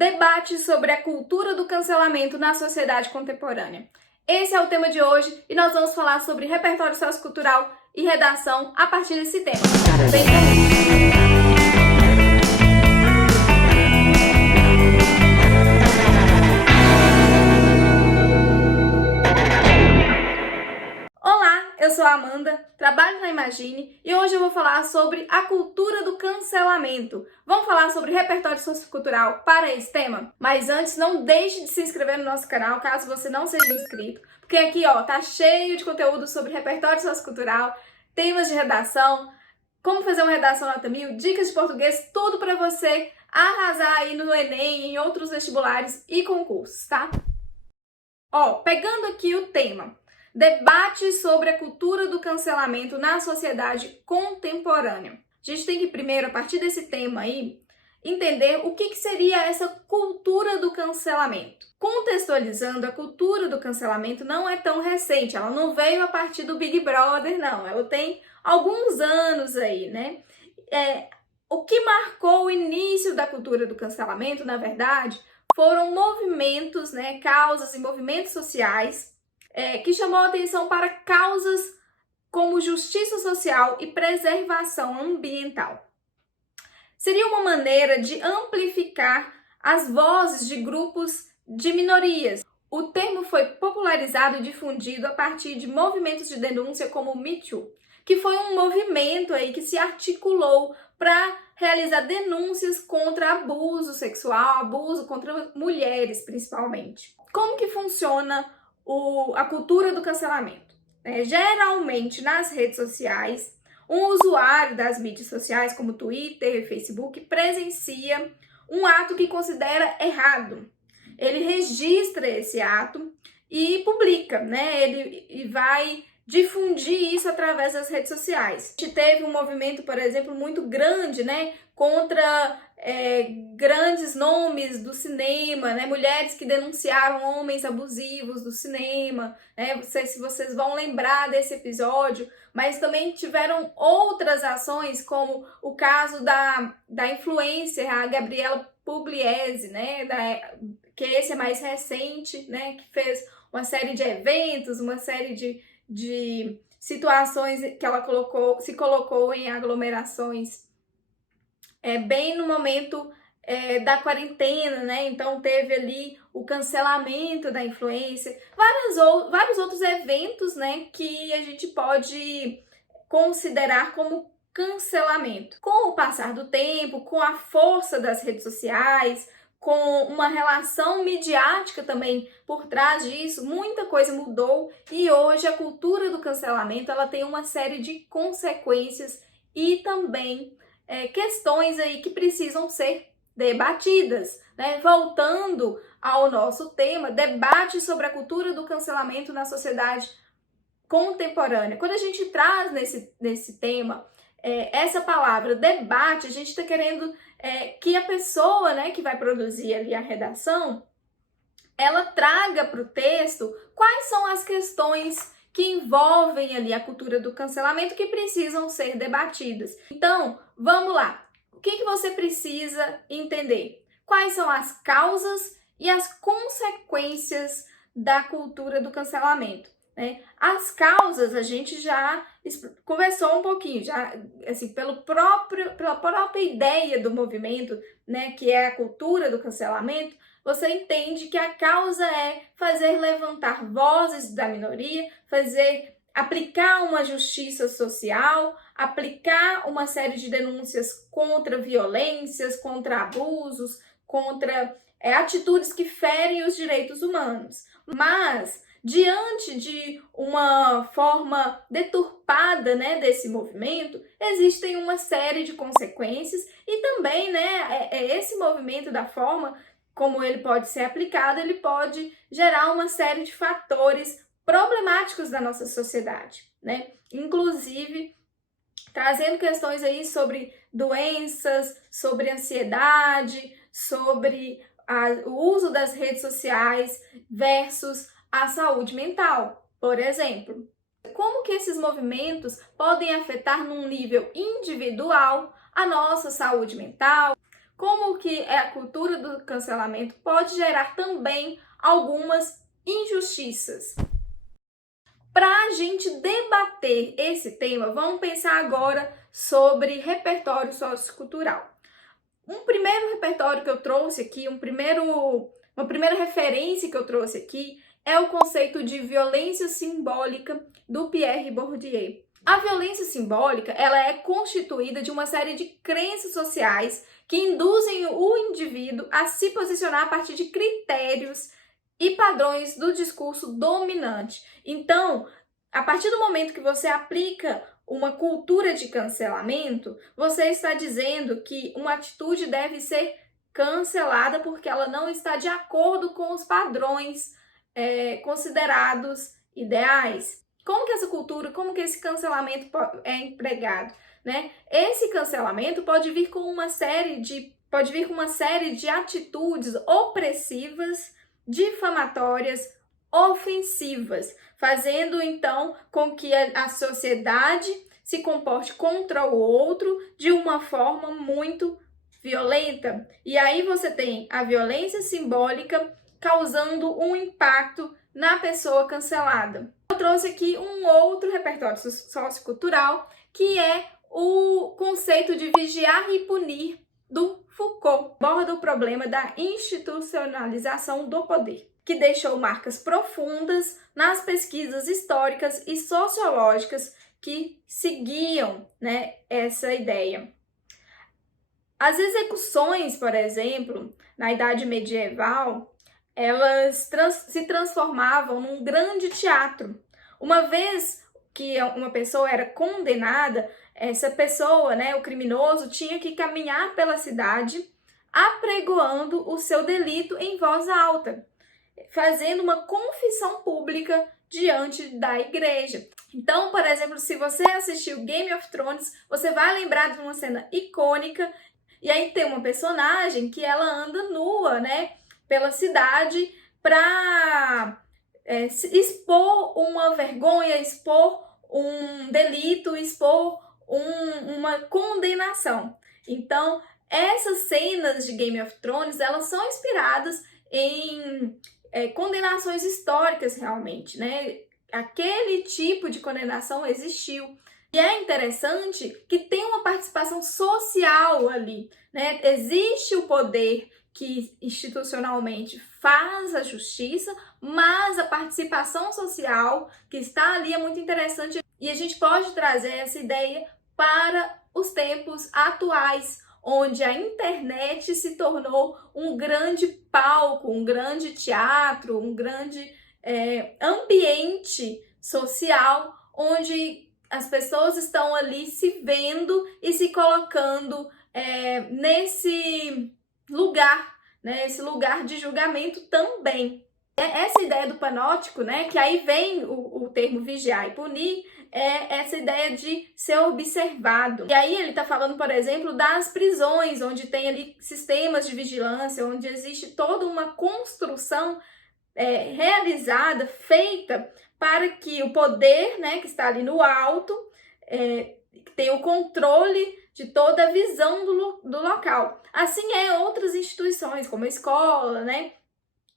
Debate sobre a cultura do cancelamento na sociedade contemporânea. Esse é o tema de hoje e nós vamos falar sobre repertório sociocultural e redação a partir desse tema. Vem comigo! Eu sou a Amanda, trabalho na Imagine e hoje eu vou falar sobre a cultura do cancelamento. Vamos falar sobre repertório sociocultural para esse tema? Mas antes, não deixe de se inscrever no nosso canal, caso você não seja inscrito, porque aqui, tá cheio de conteúdo sobre repertório sociocultural, temas de redação, como fazer uma redação nota 1000, dicas de português, tudo para você arrasar aí no Enem e em outros vestibulares e concursos, tá? Pegando aqui o tema. Debate sobre a cultura do cancelamento na sociedade contemporânea. A gente tem que primeiro, a partir desse tema aí, entender o que seria essa cultura do cancelamento. Contextualizando, a cultura do cancelamento não é tão recente, ela não veio a partir do Big Brother, não. Ela tem alguns anos aí, né? O que marcou o início da cultura do cancelamento, na verdade, foram movimentos, né, causas e movimentos sociais que chamou a atenção para causas como justiça social e preservação ambiental. Seria uma maneira de amplificar as vozes de grupos de minorias. O termo foi popularizado e difundido a partir de movimentos de denúncia como o Me Too, que foi um movimento aí que se articulou para realizar denúncias contra abuso sexual, abuso contra mulheres principalmente. Como que funciona a cultura do cancelamento? Geralmente nas redes sociais, um usuário das mídias sociais como Twitter e Facebook presencia um ato que considera errado. Ele registra esse ato e publica, né? Ele vai difundir isso através das redes sociais. A gente teve um movimento, por exemplo, muito grande, né, contra grandes nomes do cinema, né, mulheres que denunciaram homens abusivos do cinema, né, não sei se vocês vão lembrar desse episódio, mas também tiveram outras ações, como o caso da influencer, a Gabriela Pugliese, né, que esse é mais recente, né, que fez uma série de eventos, uma série de situações que ela se colocou em aglomerações bem no momento da quarentena, né? Então teve ali o cancelamento da influência, vários outros eventos, né, que a gente pode considerar como cancelamento. Com o passar do tempo, com a força das redes sociais, com uma relação midiática também por trás disso, muita coisa mudou e hoje a cultura do cancelamento ela tem uma série de consequências e também questões aí que precisam ser debatidas, né? Voltando ao nosso tema, debate sobre a cultura do cancelamento na sociedade contemporânea. Quando a gente traz nesse tema essa palavra debate, a gente está querendo que a pessoa, né, que vai produzir ali a redação, ela traga para o texto quais são as questões que envolvem ali a cultura do cancelamento que precisam ser debatidas. Então, vamos lá. O que você precisa entender? Quais são as causas e as consequências da cultura do cancelamento? As causas a gente já conversou um pouquinho, já assim, pela própria ideia do movimento, né, que é a cultura do cancelamento, você entende que a causa é fazer levantar vozes da minoria, aplicar uma justiça social, aplicar uma série de denúncias contra violências, contra abusos, contra atitudes que ferem os direitos humanos. Mas diante de uma forma deturpada, né, desse movimento, existem uma série de consequências e também, né, esse movimento, da forma como ele pode ser aplicado, ele pode gerar uma série de fatores problemáticos da nossa sociedade, né? Inclusive trazendo questões aí sobre doenças, sobre ansiedade, sobre o uso das redes sociais versus a saúde mental, por exemplo. Como que esses movimentos podem afetar num nível individual a nossa saúde mental? como que a cultura do cancelamento pode gerar também algumas injustiças. Para a gente debater esse tema, vamos pensar agora sobre repertório sociocultural. Um primeiro repertório que eu trouxe aqui, uma primeira referência que eu trouxe aqui é o conceito de violência simbólica do Pierre Bourdieu. A violência simbólica, ela é constituída de uma série de crenças sociais que induzem o indivíduo a se posicionar a partir de critérios e padrões do discurso dominante. Então, a partir do momento que você aplica uma cultura de cancelamento, você está dizendo que uma atitude deve ser cancelada porque ela não está de acordo com os padrões considerados ideais. Como que essa cultura, como que esse cancelamento é empregado, né? Esse cancelamento pode vir com uma série de atitudes opressivas, difamatórias, ofensivas, fazendo então com que a sociedade se comporte contra o outro de uma forma muito violenta. E aí você tem a violência simbólica causando um impacto na pessoa cancelada. Eu trouxe aqui um outro repertório sociocultural, que é o conceito de vigiar e punir do Foucault. Aborda o problema da institucionalização do poder, que deixou marcas profundas nas pesquisas históricas e sociológicas que seguiam, essa ideia. As execuções, por exemplo, na Idade Medieval, elas se transformavam num grande teatro. Uma vez que uma pessoa era condenada, essa pessoa, o criminoso, tinha que caminhar pela cidade apregoando o seu delito em voz alta, fazendo uma confissão pública diante da igreja. Então, por exemplo, se você assistiu Game of Thrones, você vai lembrar de uma cena icônica, e aí tem uma personagem que ela anda nua, pela cidade para expor uma vergonha, expor um delito, expor uma condenação. Então, essas cenas de Game of Thrones, elas são inspiradas em condenações históricas realmente, Aquele tipo de condenação existiu. E é interessante que tem uma participação social ali, Existe o poder que institucionalmente faz a justiça, mas a participação social que está ali é muito interessante e a gente pode trazer essa ideia para os tempos atuais, onde a internet se tornou um grande palco, um grande teatro, um grande ambiente social, onde as pessoas estão ali se vendo e se colocando nesse lugar, esse lugar de julgamento também. Essa ideia do panóptico, que aí vem o termo vigiar e punir, é essa ideia de ser observado. E aí ele está falando, por exemplo, das prisões, onde tem ali sistemas de vigilância, onde existe toda uma construção realizada, feita para que o poder, que está ali no alto, tenha o controle de toda a visão do local. Assim é outras instituições, como a escola,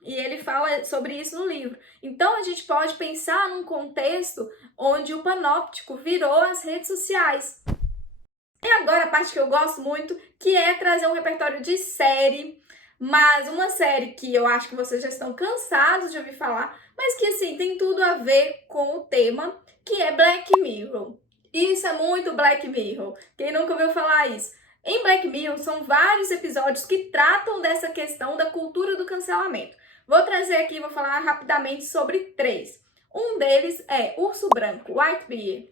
E ele fala sobre isso no livro. Então, a gente pode pensar num contexto onde o panóptico virou as redes sociais. E agora a parte que eu gosto muito, que é trazer um repertório de série, mas uma série que eu acho que vocês já estão cansados de ouvir falar, mas que, assim, tem tudo a ver com o tema, que é Black Mirror. Isso é muito Black Mirror. Quem nunca ouviu falar isso? Em Black Mirror, são vários episódios que tratam dessa questão da cultura do cancelamento. Vou trazer aqui, vou falar rapidamente sobre 3. Um deles é Urso Branco, Whitebeard.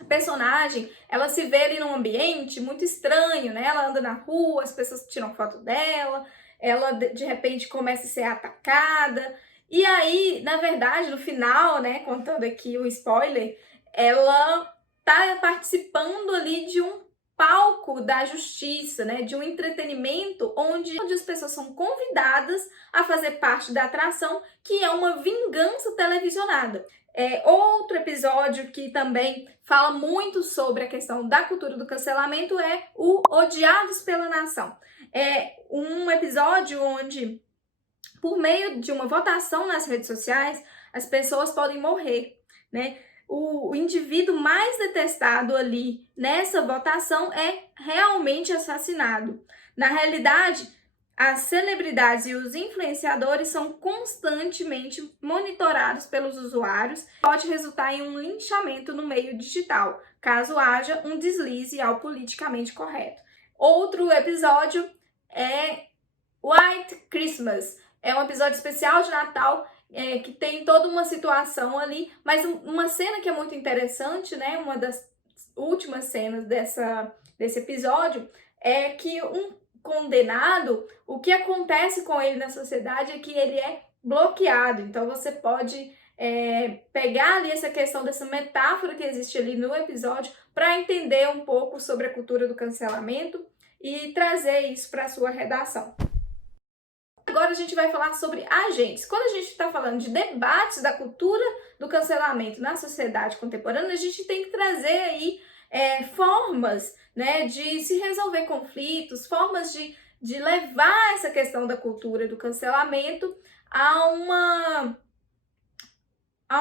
A personagem, ela se vê ali num ambiente muito estranho, Ela anda na rua, as pessoas tiram foto dela, ela de repente começa a ser atacada. E aí, na verdade, no final, contando aqui o spoiler, ela tá participando ali de um palco da justiça, de um entretenimento onde as pessoas são convidadas a fazer parte da atração, que é uma vingança televisionada. Outro episódio que também fala muito sobre a questão da cultura do cancelamento é o Odiados pela Nação. é um episódio onde, por meio de uma votação nas redes sociais, as pessoas podem morrer, né? O indivíduo mais detestado ali nessa votação é realmente assassinado. Na realidade, as celebridades e os influenciadores são constantemente monitorados pelos usuários. Pode resultar em um linchamento no meio digital, caso haja um deslize ao politicamente correto. Outro episódio é White Christmas. É um episódio especial de Natal que tem toda uma situação ali, mas uma cena que é muito interessante, né? Uma das últimas cenas desse episódio é que um condenado, o que acontece com ele na sociedade é que ele é bloqueado. Então você pode pegar ali essa questão dessa metáfora que existe ali no episódio para entender um pouco sobre a cultura do cancelamento e trazer isso para a sua redação. Agora a gente vai falar sobre agentes. Quando a gente está falando de debates da cultura do cancelamento na sociedade contemporânea, a gente tem que trazer aí formas, né, de se resolver conflitos, formas de levar essa questão da cultura do cancelamento a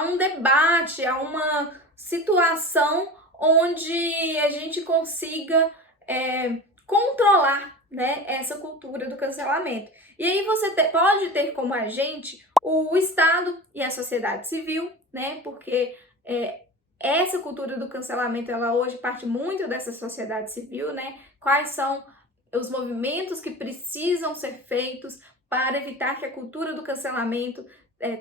um debate, a uma situação onde a gente consiga controlar, né, essa cultura do cancelamento. E aí você pode ter como agente o Estado e a sociedade civil, né, porque essa cultura do cancelamento, ela hoje parte muito dessa sociedade civil, né, quais são os movimentos que precisam ser feitos para evitar que a cultura do cancelamento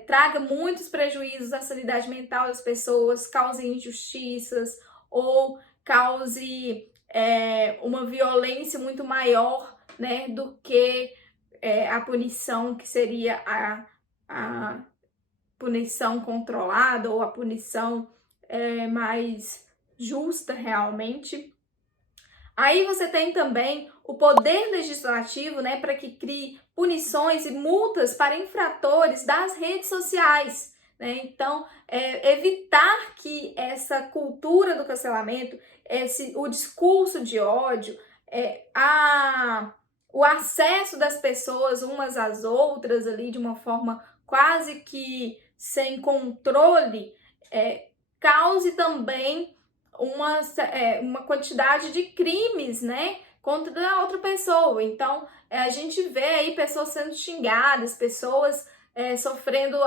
traga muitos prejuízos à sanidade mental das pessoas, cause injustiças ou cause uma violência muito maior, né, do que a punição que seria a punição controlada ou a punição mais justa realmente. Aí você tem também o poder legislativo, né, para que crie punições e multas para infratores das redes sociais, né? Então, evitar que essa cultura do cancelamento, o discurso de ódio, o acesso das pessoas umas às outras ali de uma forma quase que sem controle, cause também uma quantidade de crimes, né, contra a outra pessoa. Então, a gente vê aí pessoas sendo xingadas, pessoas sofrendo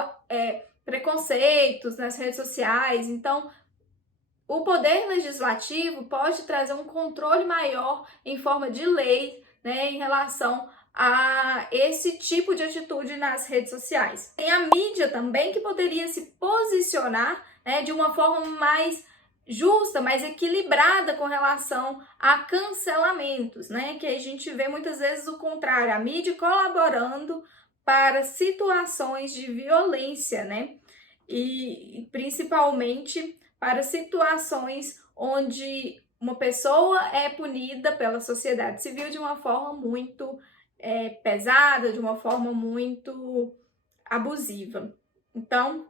preconceitos nas redes sociais. Então, o poder legislativo pode trazer um controle maior em forma de lei, né, em relação a esse tipo de atitude nas redes sociais. Tem a mídia também que poderia se posicionar, né, de uma forma mais justa, mais equilibrada com relação a cancelamentos, né, que a gente vê muitas vezes o contrário, a mídia colaborando para situações de violência, né, e principalmente para situações onde uma pessoa é punida pela sociedade civil de uma forma muito pesada, de uma forma muito abusiva. Então,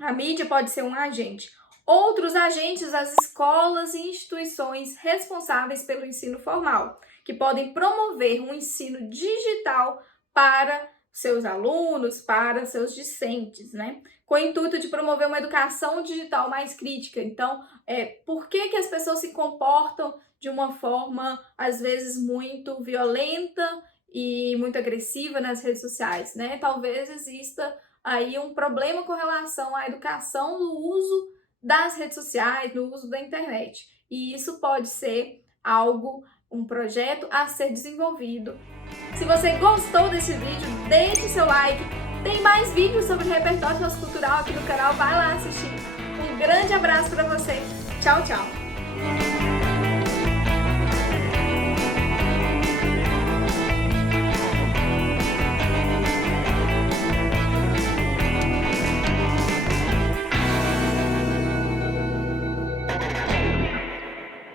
a mídia pode ser um agente. Outros agentes, as escolas e instituições responsáveis pelo ensino formal, que podem promover um ensino digital para seus alunos, para seus discentes, né? Com o intuito de promover uma educação digital mais crítica. Então, por que as pessoas se comportam de uma forma, às vezes, muito violenta e muito agressiva nas redes sociais, né? Talvez exista aí um problema com relação à educação no uso das redes sociais, no uso da internet. E isso pode ser um projeto a ser desenvolvido. Se você gostou desse vídeo, deixe seu like. Tem mais vídeos sobre repertório sociocultural aqui no canal, vai lá assistir. Um grande abraço para você. Tchau, tchau.